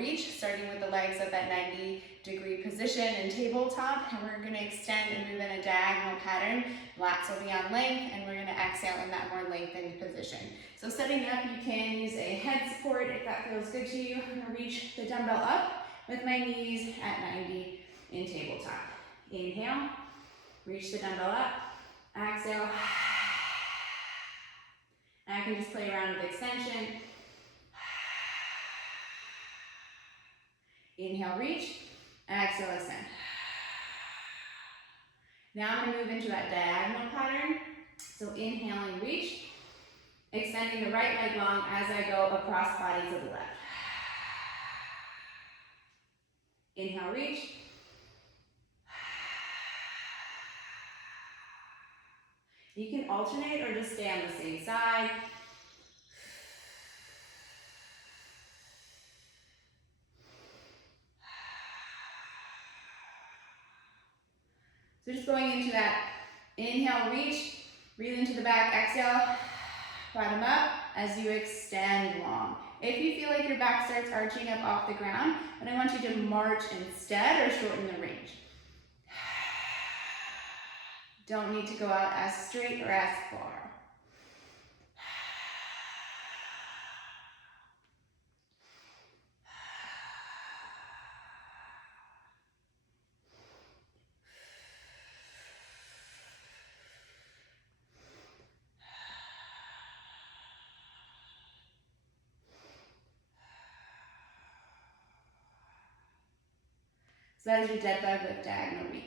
reach, starting with the legs at that 90-degree position in tabletop, and we're gonna extend and move in a diagonal pattern. Lats will be on length, and we're gonna exhale in that more lengthened position. So setting up, you can use a head support if that feels good to you. I'm gonna reach the dumbbell up with my knees at 90 in tabletop. Inhale, reach the dumbbell up, exhale. And I can just play around with extension. Inhale, reach, exhale, extend. Now I'm gonna move into that diagonal pattern. So inhaling, reach, extending the right leg long as I go across body to the left. Inhale, reach. You can alternate or just stay on the same side. So just going into that inhale, reach, breathe into the back, exhale, bottom up as you extend long. If you feel like your back starts arching up off the ground, then I want you to march instead or shorten the range. Don't need to go out as straight or as far. So that is your dead bug with diagonal reach.